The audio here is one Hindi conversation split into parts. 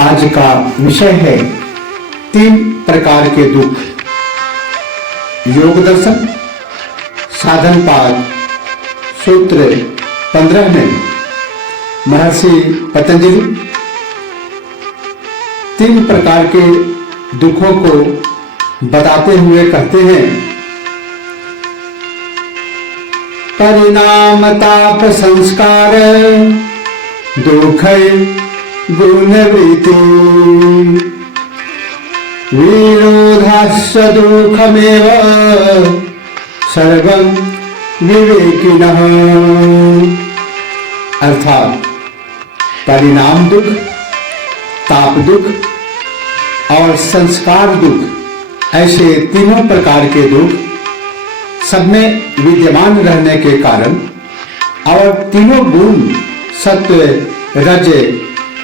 आज का विषय है 3 प्रकार के दुख। योग दर्शन साधन पाद सूत्र 15 में महर्षि पतंजलि 3 प्रकार के दुखों को बताते हुए कहते हैं, परिणाम ताप संस्कार दुख गुणवृत्ति विरोधाश्च दुःखमेव सर्वं विवेकिनः। अर्थात परिणाम दुख, ताप दुख और संस्कार दुख, ऐसे तीनों प्रकार के दुख सब में विद्यमान रहने के कारण और तीनों गुण सत्व रज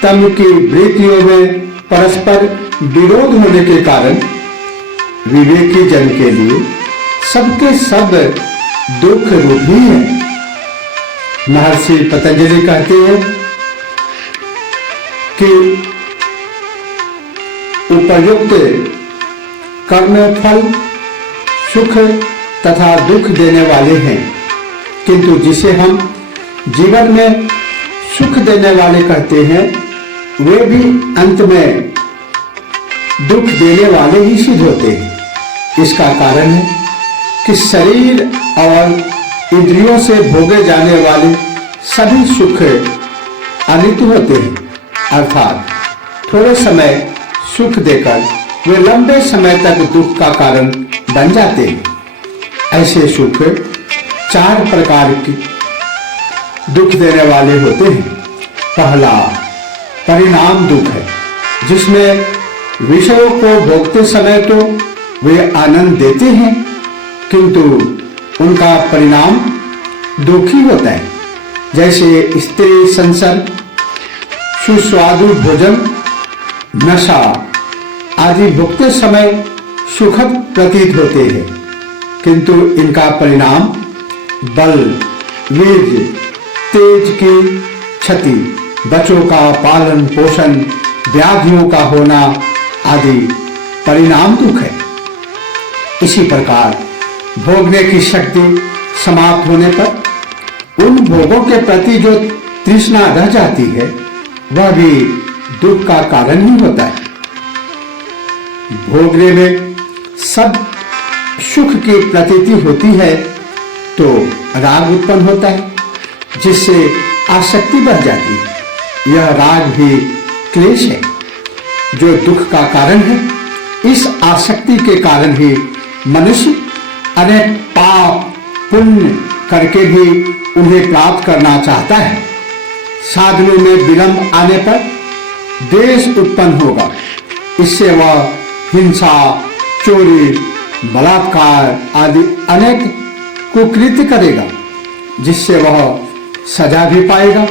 तम की वृत्तियों में परस्पर विरोध होने के कारण विवेकी जन के लिए सबके सब दुख रूप ही है। महर्षि पतंजलि कहते हैं कि उपयुक्त कर्म फल सुख तथा दुख देने वाले हैं, किंतु जिसे हम जीवन में सुख देने वाले कहते हैं वे भी अंत में दुख देने वाले ही सिद्ध होते हैं। इसका कारण है कि शरीर और इंद्रियों से भोगे जाने वाले सभी सुख अनित्य होते हैं, अर्थात थोड़े समय सुख देकर वे लंबे समय तक दुख का कारण बन जाते हैं। ऐसे सुख 4 प्रकार के दुख देने वाले होते हैं। पहला परिणाम दुख है, जिसमें विषयों को भोगते समय तो वे आनंद देते हैं, किंतु उनका परिणाम दुखी होता है। जैसे स्त्री संसर्ग, सुस्वादु भोजन, नशा आदि भोगते समय सुखद प्रतीत होते हैं, किंतु इनका परिणाम बल, वीर्य, तेज की क्षति, बच्चों का पालन पोषण, व्याधियों का होना आदि परिणाम दुख है। इसी प्रकार भोगने की शक्ति समाप्त होने पर उन भोगों के प्रति जो तृष्णा रह जाती है वह भी दुख का कारण ही होता है। भोगने में सब सुख की प्रतीति होती है तो राग उत्पन्न होता है, जिससे आसक्ति बढ़ जाती है। यह राग भी क्लेश है जो दुख का कारण है। इस आसक्ति के कारण ही मनुष्य अनेक पाप पुण्य करके भी उन्हें प्राप्त करना चाहता है। साधनों में विलंब आने पर द्वेष उत्पन्न होगा, इससे वह हिंसा, चोरी, बलात्कार आदि अनेक कुकृत्य करेगा, जिससे वह सजा भी पाएगा।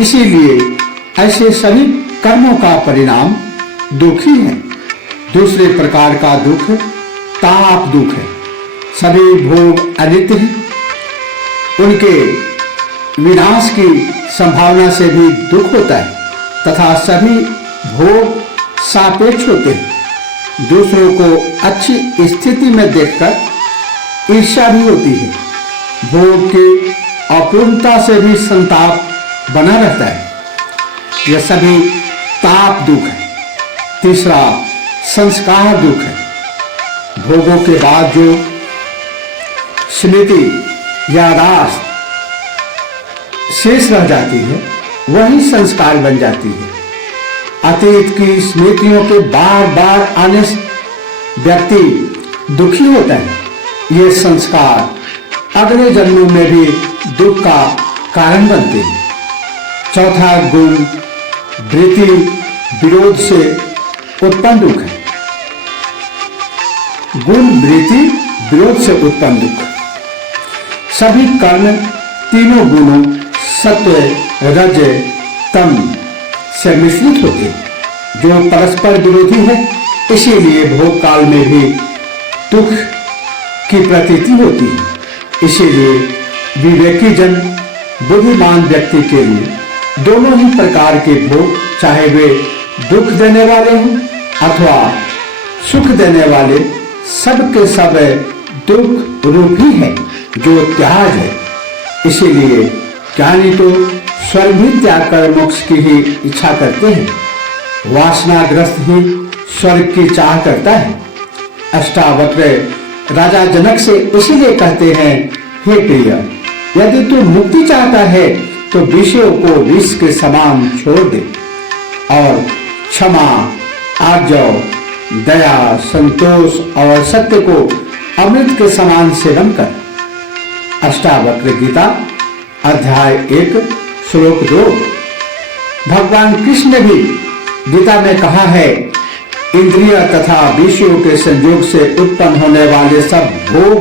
इसीलिए ऐसे सभी कर्मों का परिणाम दुख ही है। दूसरे प्रकार का दुख ताप दुख है। सभी भोग अनित्य हैं, उनके विनाश की संभावना से भी दुख होता है तथा सभी भोग सापेक्ष होते हैं। दूसरों को अच्छी स्थिति में देखकर ईर्ष्या भी होती है। भोग की अपूर्णता से भी संताप बना रहता है। यह सभी ताप दुख है। तीसरा संस्कार दुख है। भोगों के बाद जो स्मृति या रास शेष रह जाती है वही संस्कार बन जाती है। अतीत की स्मृतियों के बार बार आने से व्यक्ति दुखी होता है। ये संस्कार अगले जन्मों में भी दुख का कारण बनते हैं। चौथा गुण वृत्ति विरोध से उत्पन्न दुख है। गुण वृत्ति विरोध से उत्पन्न दुख। सभी कर्म तीनों गुणों सत्व रज तम से मिश्रित होते हैं, जो परस्पर विरोधी है। इसीलिए भोग काल में भी दुख की प्रतीति होती है। इसीलिए विवेकी जन बुद्धिमान व्यक्ति के लिए दोनों ही प्रकार के भोग, चाहे वे दुख देने वाले हों अथवा सुख देने वाले, सब के सब दुख रूप ही है जो त्याग है। इसीलिए ज्ञानी तो स्वर्ग भी त्याग कर मोक्ष की ही इच्छा करते हैं। वासनाग्रस्त ही स्वर्ग की चाह करता है। अष्टावक्र राजा जनक से इसीलिए कहते हैं, हे प्रिय, यदि तू मुक्ति चाहता है तो विषयों को विष के समान छोड़ दे और क्षमा, आर्जव, दया, संतोष और सत्य को अमृत के समान सेवन कर। अष्टावक्र गीता अध्याय 1 श्लोक 2। भगवान कृष्ण ने भी गीता में कहा है, इंद्रिय तथा विषयों के संयोग से उत्पन्न होने वाले सब भोग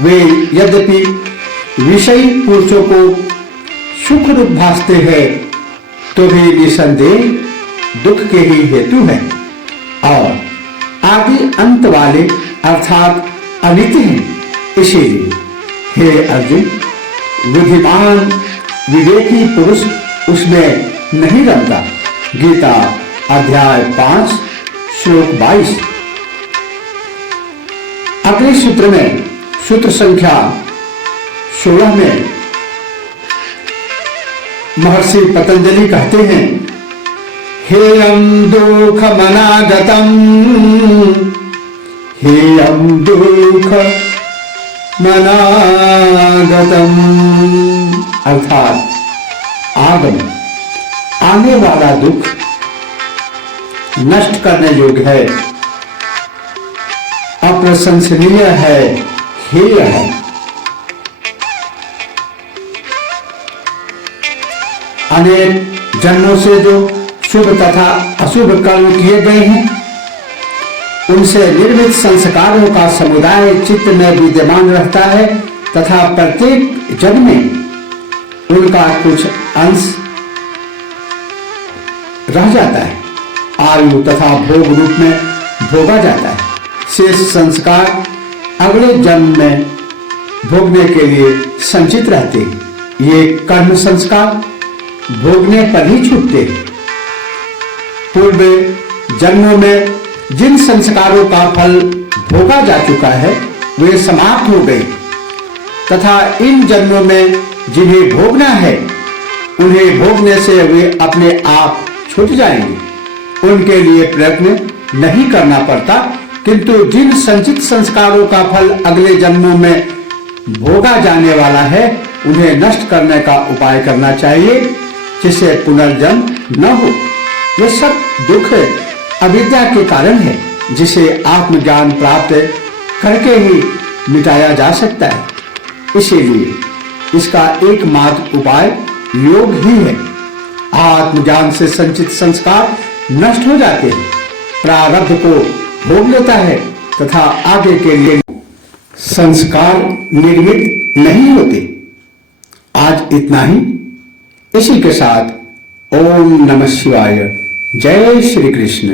वे यद्यपि विषयी पुरुषों को सुख रूप भासते हैं तो भी निसंदेह दुख के ही हेतु है और आदि अंत वाले अर्थात अनित्य हैं। इसीलिए हे अर्जुन, बुद्धिमान विवेकी पुरुष उसमें नहीं रमता। गीता अध्याय 5 श्लोक 22। अगले सूत्र में सूत्र संख्या 16 में महर्षि पतंजलि कहते हैं, हेयं दुःखमनागतं, हेयं दुःखमनागतं, अर्थात आगम आने वाला दुख नष्ट करने योग्य है, अप्रशंसनीय है, हेय है। अनेक जन्मों से जो शुभ तथा अशुभ कर्म किए गए हैं, उनसे निर्मित संस्कारों का समुदाय चित्त में विद्यमान रहता है तथा प्रत्येक जन्म में उनका कुछ अंश रह जाता है, आयु तथा भोग रूप में भोगा जाता है। शेष संस्कार अगले जन्म में भोगने के लिए संचित रहते हैं। ये कर्म संस्कार भोगने पर ही छूटते हैं। पूर्व जन्मों में जिन संस्कारों का फल भोगा जा चुका है वे समाप्त हो गए तथा इन जन्मों में जिन्हें भोगना है उन्हें भोगने से वे अपने आप छूट जाएंगे। उनके लिए प्रयत्न नहीं करना पड़ता, किंतु जिन संचित संस्कारों का फल अगले जन्मों में भोगा जाने वाला है उन्हें नष्ट करने का उपाय करना चाहिए, जिससे पुनर्जन्म न हो। यह सब दुख अविद्या के कारण है, जिसे आत्मज्ञान प्राप्त करके ही मिटाया जा सकता है। इसीलिए इसका एकमात्र उपाय योग ही है। आत्मज्ञान से संचित संस्कार नष्ट हो जाते हैं, प्रारब्ध को भोग लेता है तथा आगे के लिए संस्कार निर्मित नहीं होते। आज इतना ही। इसी के साथ ओम नमः शिवाय। जय श्री कृष्ण।